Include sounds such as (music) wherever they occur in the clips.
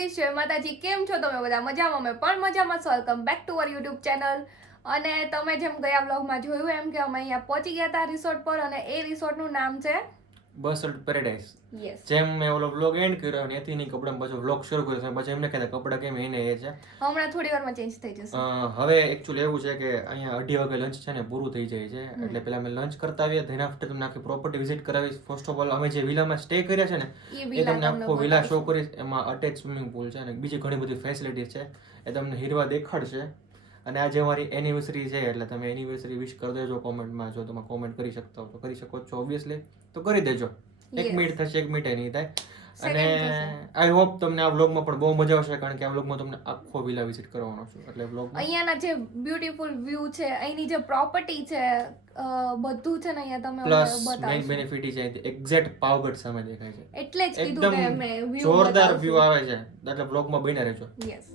દ્વારકાધીશ જય માતાજી, કેમ છો તમે બધા? મજામાં? અમે પણ મજામાં. Welcome back to our YouTube channel અને તમે જેમ ગયા બ્લોગમાં જોયું એમ કે અમે અહીંયા પહોંચી ગયા હતા રિસોર્ટ પર અને એ રિસોર્ટનું નામ છે બસલ્ટ પેરેડાઇઝ જેમ મેં ઓલો વ્લોગ એન્ડ કર્યો અને એથી નહીં કપડાં પછી વ્લોગ શરૂ કર્યો પછી એમને કહેતા કપડા કેમ એને એ છે. હમણાં થોડી વારમાં ચેન્જ થઈ જશે. હવે એકચ્યુઅલી એવું છે કે અહીંયા અઢી વાગે લંચ છે ને પૂરું થઈ જાય છે. એટલે પેલા અમે લંચ કરતા આવીએ. ધેન આફ્ટર તમને આખી પ્રોપર્ટી વિઝિટ કરાવીશ. ફર્સ્ટ ઓફ ઓલ અમે જે વિલામાં સ્ટે કર્યા છે ને એ તમને આખો વિલા શો કરીશ. એમાં અટેચ સ્વિમિંગ પુલ છે અને બીજી ઘણી બધી ફેસિલિટીઝ છે. એ તમને હીરવા દેખાડશે. અને આજે મારી એનિવર્સરી છે એટલે તમે એનિવર્સરી વિશ કરી દેજો કોમેન્ટમાં જો તમે કોમેન્ટ કરી શકતા હો તો કરી શકો છો ઓબ્વિયસલી તો કરી દેજો. એક મિનિટ થશે એક મિનિટ એની થાય. અને આઈ હોપ તમને આ વ્લોગમાં પણ બહુ મજા આવશે કારણ કે આ વ્લોગમાં તમને આખો વિલા વિઝિટ કરવાનો છું. એટલે વ્લોગ અહીંયાના જે બ્યુટીફુલ વ્યૂ છે અહીંની જે પ્રોપર્ટી છે બધું છે ને અહીંયા તમે પ્લસ મેઇન બેનિફિટ છે એક્ઝેક્ટ પાવગઢ સામે દેખાય છે. એટલે જ કીધું કે મેં જોરદાર વ્યૂ આવે છે. એટલે વ્લોગમાં બન્યા રહેજો. યસ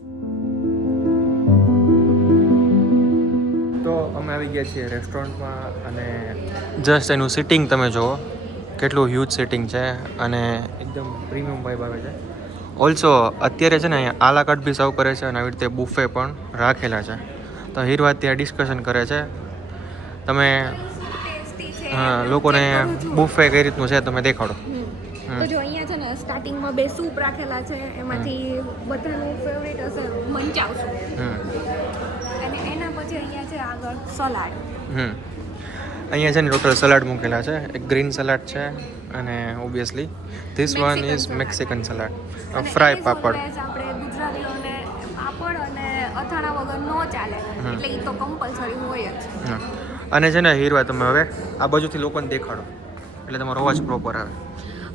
તો અમે આવી ગયા છીએ રેસ્ટોરન્ટમાં અને જસ્ટ એનું સિટિંગ તમે જુઓ. કેટલું હ્યુજ સિટિંગ છે અને એકદમ પ્રીમિયમ વાઇબ આવે છે. ઓલ્સો અત્યારે છે ને અહીંયા આલા બી સર્વ કરે છે અને આવી રીતે બુફે પણ રાખેલા છે. તો હીરવા ત્યાં ડિસ્કશન કરે છે. તમે હા, લોકોને. બુફે કઈ રીતનું છે તમે દેખાડો. તો જો અહીંયા છે ને સ્ટાર્ટિંગમાં બે સૂપ રાખેલા છે એમાંથી બધાનું ફેવરેટ હશે મંચાવ સૂપ હમ અને એના પછી અહીંયા છે આગળ સલાડ. હમ. અહીંયા છે ને ટોટલ સલાડ મૂકેલા છે. એક ગ્રીન સલાડ છે અને obviously this one is Mexican salad. Fry papad. આપણે ગુજરાતીઓને પાપડ અને અથાણા વગર નો ચાલે. એટલે એ તો કમ્પલસરી હોય જ. અને છે ને હીરવા તમે હવે આ બાજુથી લોકોને દેખાડો. એટલે તમારો અવાજ પ્રોપર આવે.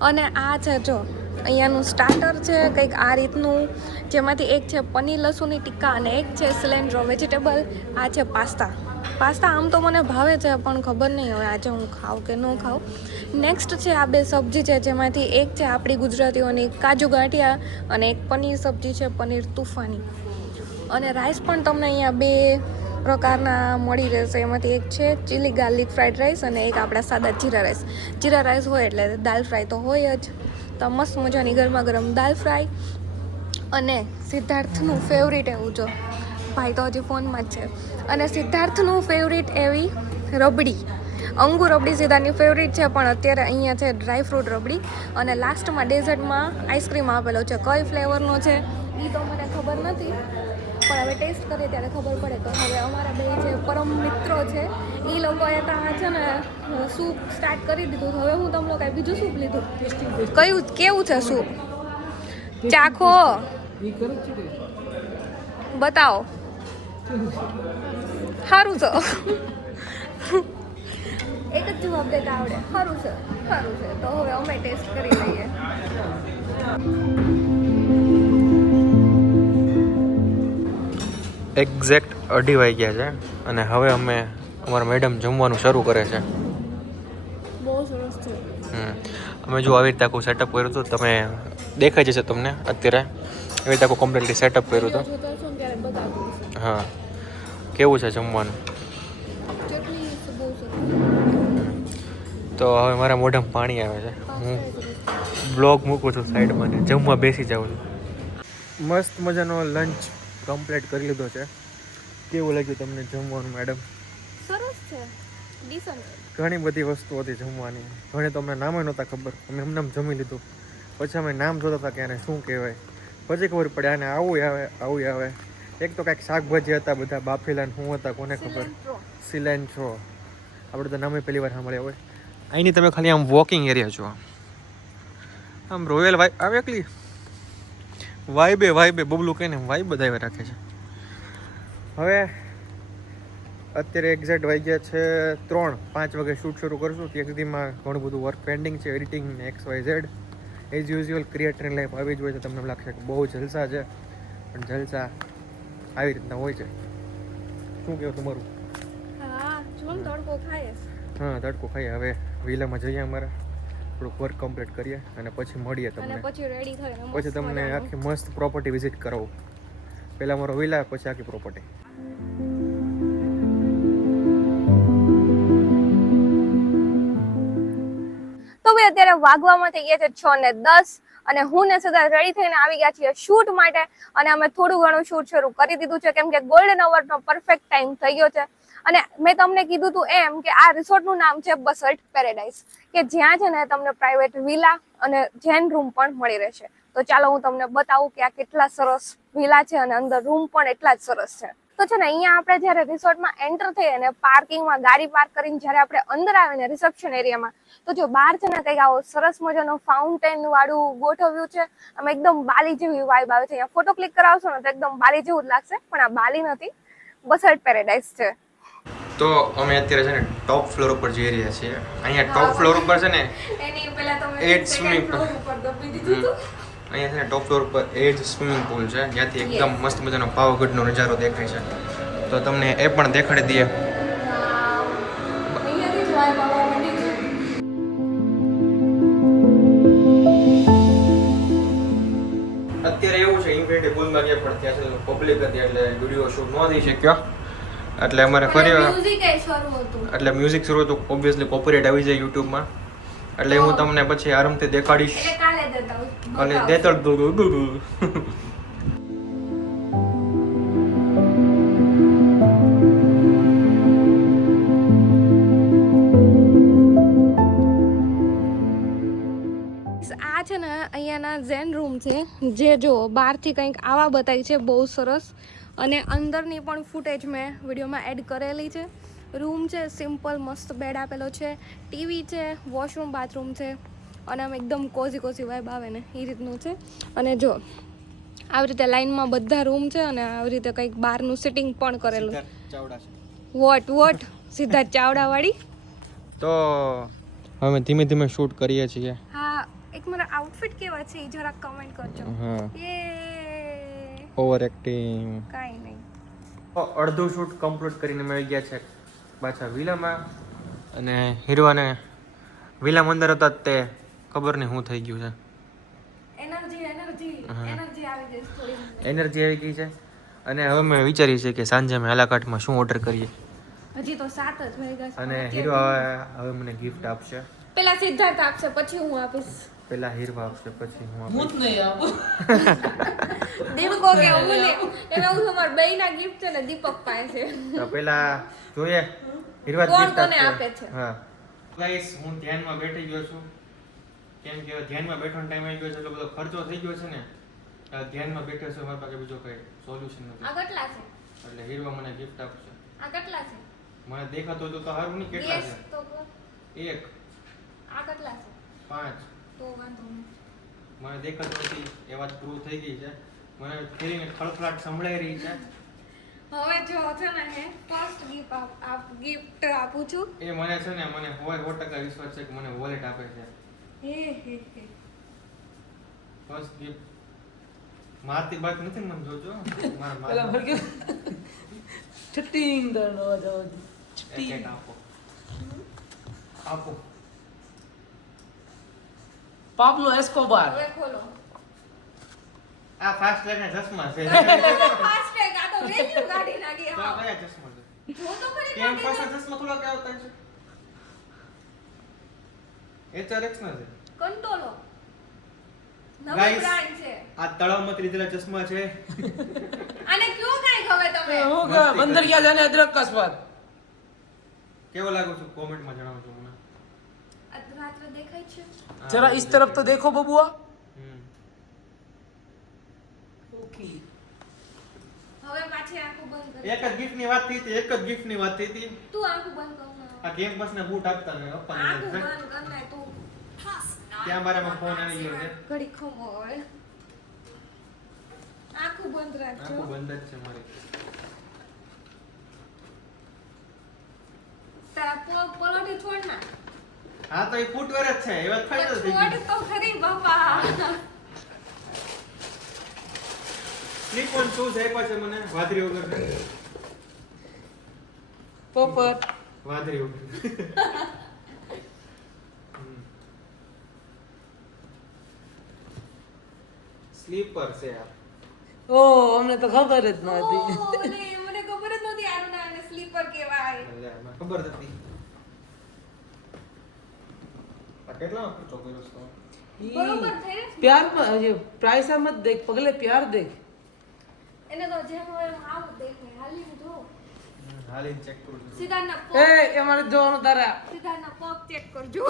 અને આ છે જો અહીંયાનું સ્ટાર્ટર છે, કંઈક આ રીતનું. જેમાંથી એક છે પનીર લસુની ટિક્કા અને એક છે સિલેન્ડ્રો વેજીટેબલ, આ છે પાસ્તા. પાસ્તા આમ તો મને ભાવે છે, પણ ખબર નહીં હવે આજે હું ખાઉં કે ન ખાઉં. નેક્સ્ટ છે આ બે સબ્જી છે, જેમાંથી એક છે આપણી ગુજરાતીઓની કાજુ ગાંઠિયા અને એક પનીર સબ્જી છે, પનીર તુફાની. અને રાઈસ પણ તમને અહીંયા બે પ્રકારના મળી રહેશે. એમાંથી એક છે ચીલી ગાર્લિક ફ્રાઈડ રાઈસ અને એક આપણા સાદા જીરા રાઈસ જીરા રાઈસ હોય એટલે દાલ ફ્રાય તો હોય જ. તો મસ્ત મજાની ગરમા ગરમ દાલ ફ્રાય અને સિદ્ધાર્થનું ફેવરિટ એવું જો. ભાઈ તો હજી ફોનમાં જ છે. અને સિદ્ધાર્થનું ફેવરિટ એવી રબડી. અંગુર રબડી સિદ્ધાર્થની ફેવરિટ છે, પણ અત્યારે અહીંયા છે ડ્રાય ફ્રૂટ રબડી. અને લાસ્ટમાં ડેઝર્ટમાં આઈસ્ક્રીમ આપેલો છે. કઈ ફ્લેવરનો છે એ તો મને ખબર નથી. પણ હવે ટેસ્ટ કરીએ ત્યારે ખબર પડે તો હવે અમારા બે જે પરમ મિત્રો છે એ લોકોએ ત્યાં છે ને સૂપ સ્ટાર્ટ કરી દીધું. હવે હું તમને કાંઈ બીજું સૂપ લીધું? કયું કેવું છે સૂપ? ચાખો. બતાવો. સારું છે. એક જ જવાબ દેતા આવડે. સારું છે સારું છે. તો હવે અમે ટેસ્ટ કરી લઈએ. એક્ઝેક્ટ અઢી વાગ્યા છે અને હવે અમે અમારા મેડમ જમવાનું શરૂ કરે છે. બહુ સરસ છે. અમે જો આવી રીતે આખું સેટઅપ કર્યું હતું તમે દેખાઈ જશે તમને અત્યારે. એવી રીતે આખું કમ્પ્લીટલી સેટઅપ કર્યું હતું. હા. કેવું છે જમવાનું? તો હવે મારા મોઢામાં પાણી આવે છે. હું બ્લોગ મૂકું છું સાઈડમાં જમવા બેસી જાઉં છું. મસ્ત મજાનો લંચ કમ્પ્લીટ કરી લીધો છે. કેવું લાગ્યું તમને જમવાનું મેડમ સરસ છે. ઘણી બધી વસ્તુ હતી જમવાની. ઘણી તો અમને નામે નહોતા ખબર. અમે એમને એમ જમી લીધું. પછી અમે નામ જોતા હતા કે આને શું કહેવાય. પછી ખબર પડે આને આવું આવે આવું આવે. એક તો કાંઈક શાકભાજી હતા બધા બાફેલા શું હતા કોને ખબર? સિલેન્ટ્રો આપણે તો નામે પહેલી વાર સાંભળ્યા હોય. અહીંની તમે ખાલી આમ વોકિંગ એરિયા છો આમ રોયલ વાઇબ આવે એકલી? વાઇબે વાઇબે બબલું કહીને વાઇબ બધા રાખે છે. હવે અત્યારે એક્ઝેક્ટ વાગ્યા છે ત્રણ પાંચ વાગે શૂટ શરૂ કરશું. ત્યાં સુધીમાં ઘણું બધું વર્ક પેન્ડિંગ છે એડિટિંગ ને X Y Z as usual ક્રિએટરની life આવી જ હોય છે તમને લાગશે કે બહુ જલસા છે. પણ જલસા આવી રીતના હોય છે. શું કહેવું તમારું? હા તડકો ખાય. હા તડકો ખાઈએ હવે વિલામાં જઈએ અમારે. થોડુંક વર્ક કમ્પ્લીટ કરીએ અને પછી મળીએ તમને. પછી રેડી થઈને પછી તમને આખી મસ્ત પ્રોપર્ટી વિઝિટ કરાવું. પહેલાં મારો વિલા પછી આખી પ્રોપર્ટી તો ભાઈ અત્યારે વાગવામાં થઈ ગયા છે છ ને દસ અને હું ને સદા રેડી થઈને આવી ગયા છીએ શૂટ માટે. અને અમે થોડું ઘણું શૂટ શરૂ કરી દીધું છે કેમ કે ગોલ્ડન અવરનો પરફેક્ટ ટાઈમ થઈ ગયો છે. અને મેં તમને કીધું હતું એમ કે આ રિસોર્ટનું નામ છે બસલ્ટ પેરેડાઇઝ કે જ્યાં છે ને તમને પ્રાઇવેટ વિલા અને જેન રૂમ પણ મળી રહેશે. તો ચાલો હું તમને બતાવું કે આ કેટલા સરસ વિલા છે અને અંદર રૂમ પણ એટલા જ સરસ છે. તો છે ને અહીંયા આપણે જ્યારે રિસોર્ટમાં એન્ટર થઈએ અને પાર્કિંગમાં ગાડી પાર્ક કરીને જ્યારે આપણે અંદર આવે ને રિસેપ્શન એરિયામાં તો જો બહાર છે ને કંઈક આવો સરસ મજાનો ફાઉન્ટેન વાળું ગોઠવ્યું છે, આમ એકદમ બાલી જેવી વાઇબ આવે છે. અહીંયા ફોટો ક્લિક કરાવશો ને તો એકદમ બાલી જેવું જ લાગશે, પણ આ બાલી નથી. બસર્ટ પેરેડાઇઝ છે. તો અમે અત્યારે છે ને ટોપ ફ્લોર ઉપર જઈ રહ્યા છીએ. અહીંયા ટોપ ફ્લોર ઉપર છે ને એની સ્વિમિંગ હતું અહીંયા છે ને ટોપ ફ્લોર ઉપર એ જ સ્વિમિંગ પુલ છે જ્યાંથી એકદમ મસ્ત મજાનો પાવાગઢનો નજારો દેખાય છે. તો તમને એ પણ દેખાડી દઈએ. અત્યારે એવું છે ઇન્ફિનિટી પુલમાં ગયા પણ ત્યાં છે પબ્લિક હતી એટલે વીડિયો શૂટ ન થઈ શક્યો. એટલે અમારે ફરી એટલે મ્યુઝિક શરૂ હતું ઓબ્વિયસલી કોપીરાઇટ આવી જાય યુટ્યુબમાં. એટલે હું તમને પછી આરામથી દેખાડીશ. એટલે કાલે દેતા અને દેતળ. આ છે ને અહીંયાના ઝેન રૂમ છે જે જો બહારથી કંઈક આવા બતાવી છે બહુ સરસ. અને અંદરની પણ ફૂટેજ મેં વિડીયોમાં એડ કરેલી છે. રૂમ છે સિમ્પલ મસ્ત બેડ આપેલો છે. ટીવી છે વોશરૂમ બાથરૂમ છે. અને આમ એકદમ કોઝી કોઝી વાઇબ આવે ને એ રીતનું છે. અને જો આવી રીતે લાઇનમાં બધા રૂમ છે અને આવી રીતે કંઈક બહારનું સિટિંગ પણ કરેલું. વોટ વોટ સીધા ચાવડાવાળી? તો હવે ધીમે ધીમે શૂટ કરીએ છીએ. હા એક મારા આઉટફિટ કેવા છે એ જરાક કમેન્ટ કરજો. હા. એ ઓવર એક્ટિંગ કાઈ નહીં. અડધું શૂટ કમ્પ્લીટ કરીને મળી ગયા છે પાછા વિલામાં. અને હીરવાને વિલા અંદર હતા જ તે ખબર નહીં શું થઈ ગયું છે. એનર્જી એનર્જી એનર્જી આવી ગઈ છે થોડી. એનર્જી આવી ગઈ છે. અને હવે મેં વિચારી છે કે સાંજે અમે આલાકાટમાં શું ઓર્ડર કરીએ. હજી તો સાત જ વાગ્યા છે. અને હીરો હવે હવે મને ગિફ્ટ આપશે. પેલા સિદ્ધાર્થ આપશે પછી હું આપીશ. પેલા હીરવા આવશે પછી હું હું જ નહીં આપું. (laughs) દીપકો કે હું ને એને હું તમારા બેય ના ગિફ્ટ છે ને દીપક પાસે. છે તો પેલા જોઈએ હીરવા કોણ કોને આપે છે? હા. ગાઈસ હું ધ્યાનમાં બેઠી ગયો છું. કેમ કે ધ્યાનમાં બેઠવાનો ટાઈમ આવી ગયો છે એટલે બધો ખર્ચો થઈ ગયો છે ને ધ્યાનમાં બેઠો છે મારા પાસે બીજો કઈ સોલ્યુશન આ કેટલા છે? એટલે હીરવા મને ગિફ્ટ આપશે. આ કેટલા છે? મને દેખાતો તો તો હારું નહીં કેટલા. છે. એક આ કેટલા છે? પાંચ તો વાંધો નહીં. મને દેખત નથી એ વાત પૂરું થઈ ગઈ છે. મને ફેરીને ખળખળાટ સંભળાઈ રહી છે. હવે જો છે ને હે ફર્સ્ટ ગિફ્ટ આપ ગિફ્ટ આપું છું. એ મને છે ને મને હોય 100% વિશ્વાસ છે કે મને વોલેટ આપે છે. હે હે હે. ફર્સ્ટ ગિફ્ટ મારતી બાત નથી મને જોજો. મારા (laughs) પેલા મારા ભર કે છટીંગ છે. એક છટીંગ. આપો આપો. પાબ્લો એસ્કોબાર હવે ખોલો આ ફાસ્ટ લાઈન ચશ્મા છે. (laughs) ફાસ્ટ ટેગ આ તો વેલ્યુ કાઢી નાખી હા. કયા ચશ્મા છે? જો તો ખરી કેમ પાછા ચશ્મા થોડા કેવા આવતા છે. HRX ના છે. કંટોલો નવો બ્રાન્ડ છે. આ તળાવમાંથી લીધેલા ચશ્મા છે. આને કયો કાઈ ખબર તમે? હું બંદર ગયા જાને અદરક કા સ્વાદ કેવો લાગુ છું? કોમેન્ટમાં જણાવજો મને. દેખાય છે? જરા ઇસ તરફ તો દેખો બબુઆ. હવે પાછી આંખો બંધ કર. એક જ ગિફ્ટની વાત થઈ હતી એક જ ગિફ્ટની વાત થઈ હતી. તું આંખો બંધ કર આ ગેમ બસ ને બૂટ આપતા ને આંખો બંધ કર ને તું ત્યાં મારામાં ફોન આવી ગયો છે. ઘડી ખમો હવે આંખો બંધ રાખજો. આંખો બંધ જ છે મારી. તારા પોલ પલોઠી છોડ ના. હા તો એ ફૂટવેર જ છે એ વાત ફાઇનલ થઈ છોડ તો ખરી બાપા. સ્લીપ શૂઝ આપ્યા છે મને વાદરી વગર પોપર. વાદરી વગર. સ્લીપર છે આ. ઓ અમને તો ખબર જ નહોતી. મને ખબર જ નહોતી આનું નામ સ્લીપર કહેવાય ખબર જ હતી. આ કેટલામાં ખર્ચો કર્યો છે બરોબર થઈ? પ્યાર જે પ્રાઇસ મત દેખ પગલે પ્યાર દેખ. એને તો જેમ હોય એમ આવ દેખ હાલી જો હાલી ચેક કરજો કરું પગ. એ અમારે જોવાનું તારા. સિદ્ધાર્થના પગ ચેક કરજો.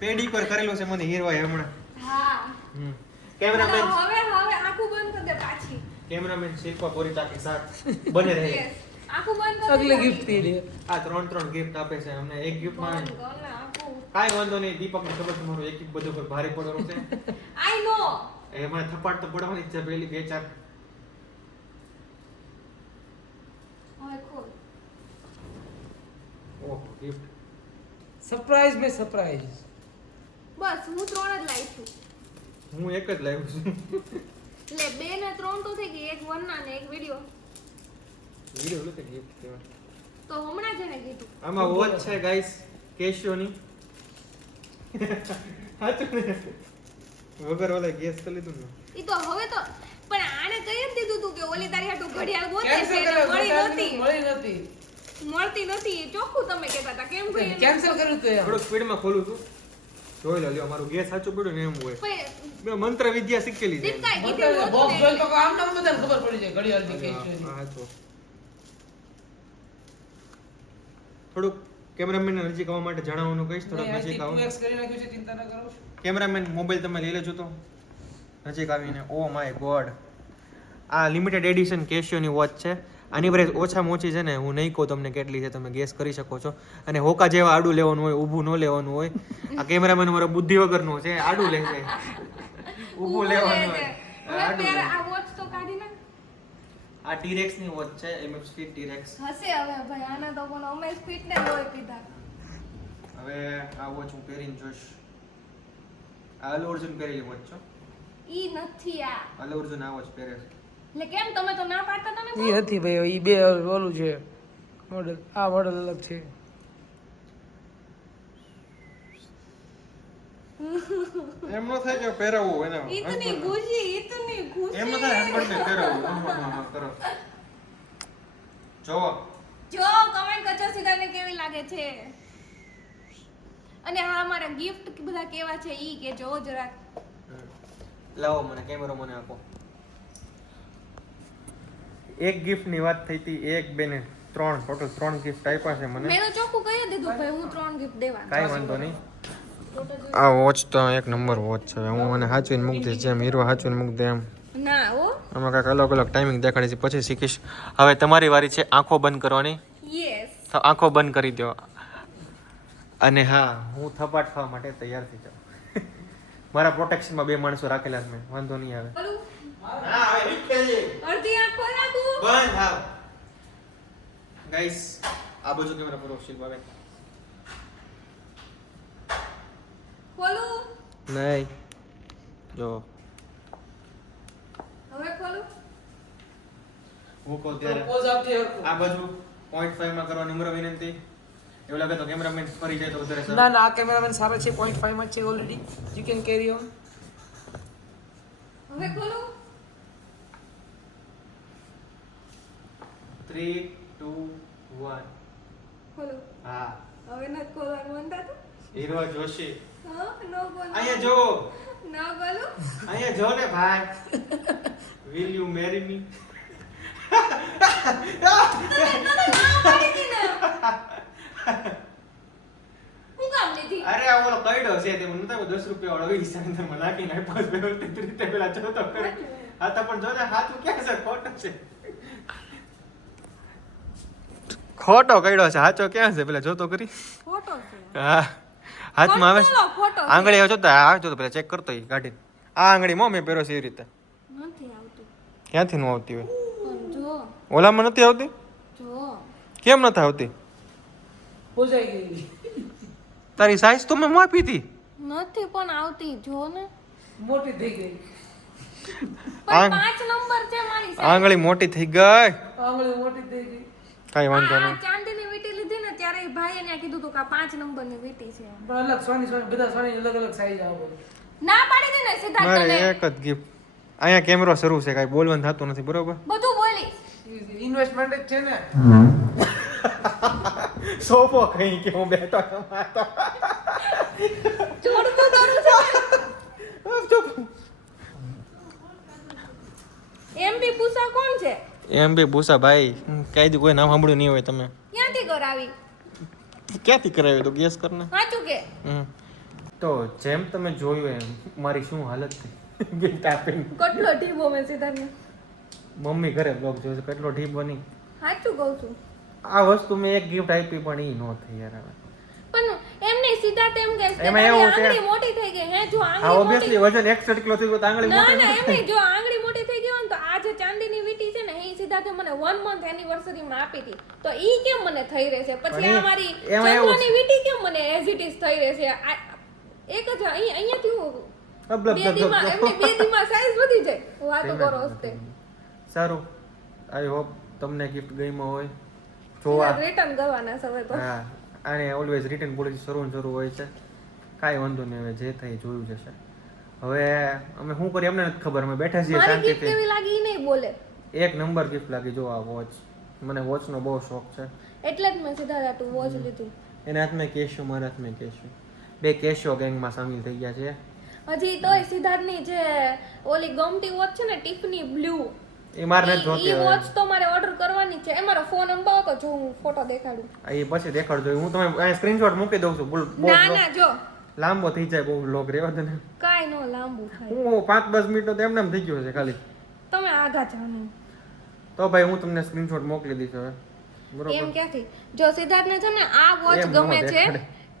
પેડિક્યોર કરેલું છે મને હીરવાએ હમણાં. હા. કેમેરામેન હવે હવે આખું બંધ કરી દે પાછી. કેમેરામેન શિલ્પા પોરીતા કે સાથ. બને રહે. આખું બંધ કરી અગલે ગિફ્ટથી આ ત્રણ ત્રણ ગિફ્ટ આપે છે અમને. એક ગિફ્ટમાં કાંઈ વાંધો નહીં દીપકને ખબર તમારો એક એક બધું પર ભારે પડવાનું છે. (laughs) આઈ નો એ મને થપાટ તો પડવાની જ છે પેલી બે ચાર. ઓહ ગિફ્ટ સરપ્રાઈઝ મે સરપ્રાઈઝ બસ હું ત્રણ જ લાવી છું. હું એક જ લાવ્યો છું. એટલે બે ને ત્રણ તો થઈ ગઈ એક વનના ને એક વિડિયો વિડિયો લો કે ગિફ્ટ કહેવાય. તો હમણાં જ એને કીધું. આમાં વોચ છે ગાઈસ કેશિયોની સાચું ને વગર ઓલે ગેસ કરી લીધું ને. ઈ તો હવે તો પણ આને કહી એમ દીધું તું કે ઓલી તારી હાટુ ઘડિયાળ ગોતે છે મળી નથી મળી નથી મળતી નથી ચોખ્ખું તમે કહેતા હતા. કેમ ભાઈ કેન્સલ કર્યું તો થોડો સ્પીડમાં ખોલું તું જોઈ લો લ્યો મારું ગેસ સાચું પડ્યું ને એમ હોય. મેં મંત્ર વિદ્યા શીખેલી છે. બોક્સ જોઈ તો આમ નામ બધાને ખબર પડી જાય ઘડિયાળની હા, કેશિયોની. હા, તો. થોડુંક કેમેરામેન નજીક આવવા માટે જણાવવાનું કહીશ થોડુંક નજીક આવો. અહીંથી 2x કરી નાખ્યું છે ચિંતા ન કરો કેમેરામેન મોબાઈલ તમે લઈ લેજો તો. નજીક આવીને ઓ માય ગોડ. આ લિમિટેડ એડિશન કેશિયોની વોચ છે. આની પ્રાઇસ ઓછામાં ઓછી છે ને હું નહીં કહું તમને કેટલી છે તમે ગેસ કરી શકો છો. અને હોકા જેવા આડું લેવાનું હોય ઊભું ન લેવાનું હોય આ કેમેરામેન મારો બુદ્ધિ વગરનો છે આડું લે છે (laughs) ઊભું લેવાનું હોય. આડું. આ ટીરેક્સની વોચ છે એમએફ સ્પીડ ટીરેક્સ હશે હવે ભાઈ આના તો પણ અમે સ્પીડ ને હોય કીધા. હવે આ વોચ હું પહેરીને જોઈશ. આ અલ્લુ અર્જુન પહેરેલી વોચ છો ઈ નથી આ. અલ્લુ અર્જુન આ વોચ પહેરે છે. એટલે કેમ તમે તો ના પાડતા તમે ને ઈ હતી ભાઈ ઈ બે ઓલું છે. મોડલ આ મોડલ અલગ છે. એમ નો થાય કે પહેરાવું એને ઇતની ખુશી ઇતની ખુશી એમ નો થાય હસબન્ડ ને પહેરાવું કરો જો જો કમેન્ટ કરજો સિદ્ધાર્થને કેવી લાગે છે. અને હા મારા ગિફ્ટ બધા કેવા છે ઈ કે જો જરાક. લાવો મને કેમેરો મને આપો. એક ગિફ્ટની વાત થઈ હતી એક બે ને ત્રણ ટોટલ ત્રણ ગિફ્ટ આપ્યા છે મને. મેં તો ચોખ્ખું કહી દીધું ભાઈ હું ત્રણ ગિફ્ટ દેવા કાઈ વાંધો નહીં. આ વોચ તો એક નંબર વોચ છે. હું મને સાચવીને મૂકી દઈશ જેમ હીરો સાચવીને મૂકી દે એમ. ના ઓ આમાં કાંઈક અલગ અલગ ટાઈમિંગ દેખાડી છે. પછી શીખીશ. હવે તમારી વારી છે આંખો બંધ કરવાની. તો આંખો બંધ કરી દો. અને હા હું થપાટ થવા માટે તૈયાર થઈ જાઉં. (laughs) મારા પ્રોટેક્શનમાં બે માણસો રાખેલા છે મેં. વાંધો નહીં આવે. ગાઈસ આ બાજુ કેમેરા પર શિલ્પ આવે ખોલું? નહીં. જો. હવે ખોલું? હું કહું ત્યારે. પોઝ આપજે આ બાજુ પોઈન્ટ ફાઈવમાં કરવાની નમ્ર વિનંતી. એવું લાગે તો કેમેરામેન ફરી જાય તો વધારે ના સારું. ના આ કેમેરામેન સારા છે પોઈન્ટ ફાઈવમાં છે already you can carry on હવે ખોલું? થ્રી ટુ વન ખોલો. હા. હવે ન ખોલવાનું મન થતું હીરો જોશી નો અહીંયા જો. ના બોલું. અહીંયા જો ને ભાઈ. વિલ યુ મેરી મી અરે આ ઓલો કઈડો છે તે મને તો 10 રૂપિયા વાળો વીસ અંદર મને નાખી નાખ પાસ વ્યવસ્થિત રીતે પેલા જોતો કરે હા તો પણ જો ને હાથું ક્યાં છે? ખોટો છે. ખોટો કઈડો છે. સાચો ક્યાં છે? પેલા જોતો કરી ખોટો છે. હા. હાથમાં આવે. આંગળી આવે જોતા આ જોતો પેલા ચેક કરતો ઈ ગાડી આ આંગળી મો મેં પહેરો છે એ રીતે. નથી આવતું. ક્યાંથી નું આવતી હોય? ઓલામાં નથી આવતી? જો. કેમ નથી આવતી? પોઝાઈ ગઈ તારી સાઈઝ તો મેં માપી હતી. નથી પણ આવતી જો ને. મોટી થઈ ગઈ. પાંચ નંબર છે મારી આંગળી મોટી થઈ ગઈ. આંગળી મોટી થઈ ગઈ. કાંઈ વાંધો નહીં. ચાંદીની વીટી લીધી ને ત્યારે એ ભાઈએ એને કીધું હતું કે આ પાંચ નંબરની વીટી છે. પણ અલગ સોની સોની બધા સોની અલગ અલગ સાઈઝ આવે ના પાડી દે ને સિદ્ધાર્થ મારે તને. એક જ ગિફ્ટ અહીંયા કેમેરો શરૂ છે કાંઈ બોલવાનું થતું નથી બરોબર? બધું બોલી ઇન્વેસ્ટમેન્ટ જ છે ને. (laughs) સોફો કઈ કે હું બેઠો છોડવું કરું છું. એમ બી પૂછા કોણ છે? એમ બી ભૂસા ભાઈ કહી દી કોઈ નામ સાંભળ્યું નહીં હોય તમે. ક્યાંથી કરાવી? ક્યાંથી કરાવ્યું તો? ગેસ કરને સાચું કે? હમ. તો જેમ તમે જોયું એમ મારી શું હાલત થઈ ગિફ્ટ આપીને કેટલો ઢીબો મેં સિદ્ધાર્થને મમ્મી ઘરે બ્લોગ જોશે કેટલો ઢીબો બની. સાચું કહું છું. આ વસ્તુ મેં એક ગિફ્ટ આપી પણ એ ન થઈ યાર હવે. પણ એમને સીધા છે કે એમાં એવું છે- આંગળી મોટી થઈ ગઈ હે જો આંગળી મોટી ઓબવિયસલી વજન 61 કિલો થઈ ગયો તો આંગળી મોટી ના ના એમ જો આંગળી મોટી થઈ ગઈ હોય ને તો આ જે ચાંદીની વીંટી છે ને એ સિદ્ધાર્થે મને 1 મંથ એનિવર્સરી માં આપી હતી. તો ઈ કેમ મને થઈ રહેશે? પછી આ મારી ચંદ્રની વીટી કેમ મને એઝ ઇટ ઇઝ થઈ રહે છે એક જ અહીં અહીંયાથી હું અબ લબ બે લબ દીમાં લબ એમની બે સાઈઝ વધી જાય. વાતો કરો હસ્તે. સારું. આઈ હોપ તમને ગિફ્ટ ગમ્યો હોય. જોવા. રિટર્ન કરવાના છે હવે તો. હા. અને ઓલવેઝ રિટર્ન પોલિસી શરૂ શરૂ હોય છે. કાંઈ વાંધો નહીં હવે જે થઈ જોયું જશે. હવે અમે શું કરીએ? અમને નથી ખબર. અમે બેઠા છીએ શાંતિથી. કેવી લાગી નહીં બોલે. એક નંબર ગિફ્ટ લાગી જો આ વોચ મને વોચનો બહુ શોખ છે. એટલે જ મેં સીધા તું વોચ લીધી. એના હાથમાં કેશો મારા હાથમાં કેશો. બે કેશો ગેંગમાં સામેલ થઈ ગયા છે. હજી તોય સિદ્ધાર્થની જે ઓલી ગમતી વોચ છે ને ટિફની બ્લુ એ મારે નથી જોતી એ વોચ તો મારે ઓર્ડર કરવાની છે. એ મારો ફોન અંબાવો તો જો હું ફોટો દેખાડું. આ એ પછી દેખાડજો. હું તમે અહીં સ્ક્રીનશોટ મૂકી દઉં છું. બહુ ના ના જો. લાંબો થઈ જાય બહુ લોગ રેવા દે કાઈ નો લાંબુ થાય. હું પાંચ દસ મિનિટ તો એમને એમ થઈ ગયો છે ખાલી. તમે આગા જાણો તો ભાઈ હું તમને સ્ક્રીનશોટ મોકલી દઈશ હવે. બરોબર. એમ ક્યાંથી? જો સિદ્ધાર્થને છે ને આ વોચ ગમે છે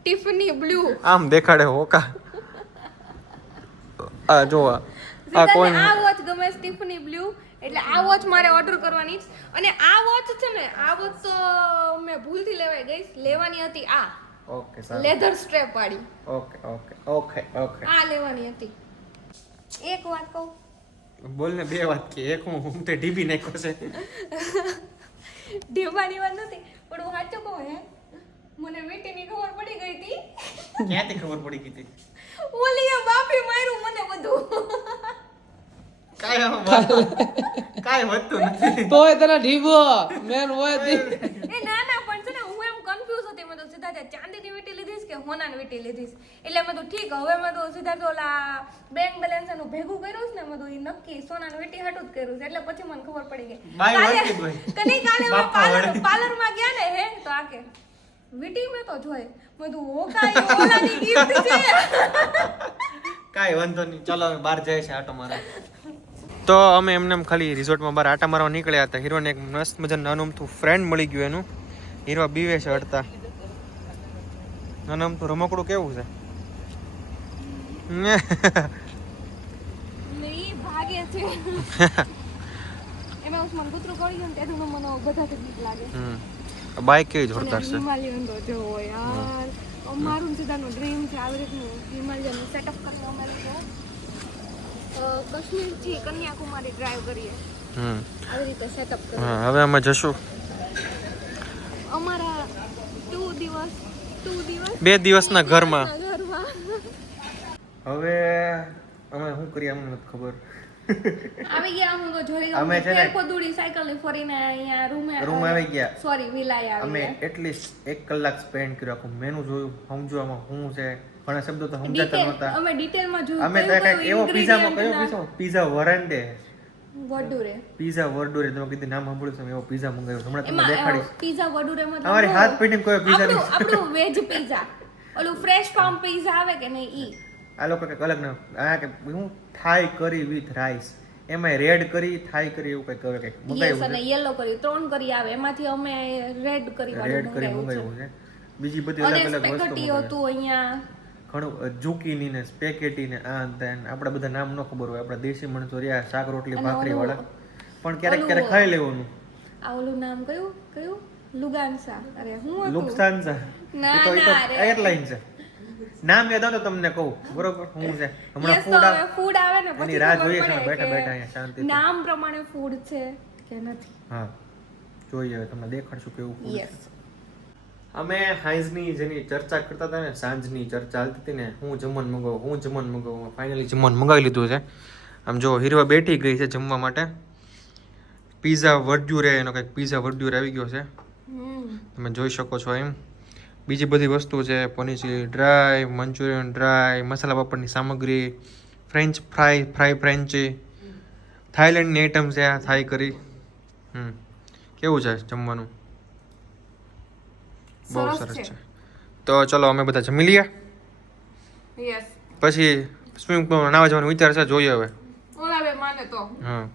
ટિફની બ્લુ આમ દેખાડે હોકા આ જો આ કોઈ આ વોચ ગમે છે ટિફની બ્લુ એટલે આ વોચ મારે ઓર્ડર કરવાની અને આ વોચ છે ને આ વોચ તો મેં ભૂલથી લેવાઈ ગઈ લેવાની હતી આ. ઓકે સારું. લેધર સ્ટ્રેપ વાળી. Okay okay okay okay. આ લેવાની હતી. એક વાત કહું બોલ ને બે વાત કે એક હું હું તે ઢીબી નાખ્યો છે. ઢેબાની વાત નથી પણ હું સાચું કહું હે મને વીટીની ખબર પડી ગઈ હતી. ક્યાંથી ખબર પડી ગઈ હતી? ઓલીએ બાપી માર્યું મને બધું. કાય કાય વધતું નથી. તોય તને ઢીબો મેન હોય તે એ ના ના પણ છે ને હું એમ કન્ફ્યુઝ હતી મેં તો ચાંદીની વીટી લીધીશ કે હોનાની વીટી લીધીશ એટલે મેં તો ઠીક હવે મેં તો સીધા તો ઓલા બેંક બેલેન્સ એનું ભેગું કર્યું છે ને મેં તો એ નક્કી સોનાની વીટી હાટું જ કર્યું છે. એટલે પછી મને ખબર પડી ગઈ. બાય કાલે પાર્લર પાર્લરમાં ગયા ને હે તો આ કે વીટી મેં તો જોઈ. મેં તો ઓ કાઈ ઓલાની ગિફ્ટ છે. કાઈ વાંધો નહીં. ચલો બહાર જાય છે આટો મારા તો અમે એમને એમ ખાલી રિઝોર્ટમાં બહાર આટા મારવા નીકળ્યા હતા. હીરોને એક મસ્ત મજાનું નાનું અમથું ફ્રેન્ડ મળી ગયું એનું. હીરો બીવે છે અડતા. નાનું તો રમકડું કેવું છે? બાઇક કેવી જોરદાર છે? અમારું સુધાનો ડ્રીમ છે આવી રીતનું હિમાલયનું સેટઅપ કરીને અમે લોકો અ, કન્યાકુમારી ડ્રાઈવ કરીએ. હમ. આવી રીતે સેટઅપ કરીએ. હવે અમે જશું. અમારા ટુ દિવસ બે દિવસના ઘરમાં. હવે અમે શું કરીએ અમને નથી ખબર. આવી ગયા હું તો અમે છે ને- દૂડી સાયકલની ફરીને અહીંયા રૂમે રૂમ આવી ગયા. સોરી વિલાય આવી અમે એટલીસ્ટ એક કલાક સ્પેન્ડ કર્યો. આખું મેનુ જોયું સમજવામાં શું છે? ઘણા શબ્દો તો સમજાતા નહોતા. અમે ડિટેલમાં જોયું અમે તો એવો પીઝામાં કયો પીઝા પીઝા વરાંડે. વડુરે. પીઝા વડુરે તમે કીધું નામ સાંભળ્યું છે એવો પીઝા મંગાવ્યો. હમણાં તમને દેખાડી. પીઝા વડુરે મતલબ અમારી હાથ પેઢી કોઈ પીઝા આપણું આપણું વેજ પીઝા. ઓલું ફ્રેશ ફાર્મ પીઝા આવે કે નહીં ઈ? આ લોકો કંઈક અલગ ના આ કે હું થાઈ કરી વિથ રાઈસ એમાં રેડ કરી થાઈ કરી એવું કંઈક કરે કંઈક મંગાવ્યું અને યેલો કરી ત્રણ કરી આવે. એમાંથી અમે રેડ કરી રેડ કરી મંગાવ્યું છે. બીજી બધી અલગ અલગ વસ્તુ હતું અહીંયા. ઘણું ઝુકીની ને સ્પેકેટી ને આ તેન આપણે બધા નામ ન ખબર હોય આપણે દેશી માણસો શાક રોટલી ભાખરી વાળા. પણ ક્યારેક ક્યારેક ખાઈ લેવાનું. આ ઓલું નામ કયું? કયું? લુગાનસા. અરે હું લુફ્તાન્સા ના, ના, એરલાઇન છે. નામ યાદ આવે તો તમને કહું. બરોબર? હું છે? હમણાં ફૂડ આવે ફૂડ આવે ને પછી રાહ જોઈએ છે બેઠા બેઠા અહીંયા શાંતિ નામ પ્રમાણે ફૂડ છે કે નથી. હા. જોઈએ હવે તમને દેખાડશું કેવું ફૂડ છે. યસ અમે હાઈઝની જેની ચર્ચા કરતા હતા ને સાંજની ચર્ચા હાલતી હતી ને હું જમવાનું મંગાવું હું જમવાનું મંગાવું ફાઇનલી જમવાનું મંગાવી લીધું છે. આમ જો હીરવા બેઠી ગઈ છે જમવા માટે. પીઝા વર્ડ્યુરે એનો કંઈક પીઝા વર્ડ્યુર આવી ગયો છે. તમે જોઈ શકો છો એમ. બીજી બધી વસ્તુ છે paneer chilli dry Manchurian dry masala પાપડની સામગ્રી ફ્રેન્ચ ફ્રાય ફ્રાય ફ્રેન્ચી થાઈલેન્ડની આઈટમ છે આ થાઈ કરી હમ. કેવું છે જમવાનું? બહુ સરસ છે. છે. તો ચલો અમે બધા જમી લઈએ. યસ પછી સ્વિમિંગ પુલમાં નાવા જવાનો વિચાર છે જોઈએ હવે. ઓલા બે માને તો. હા.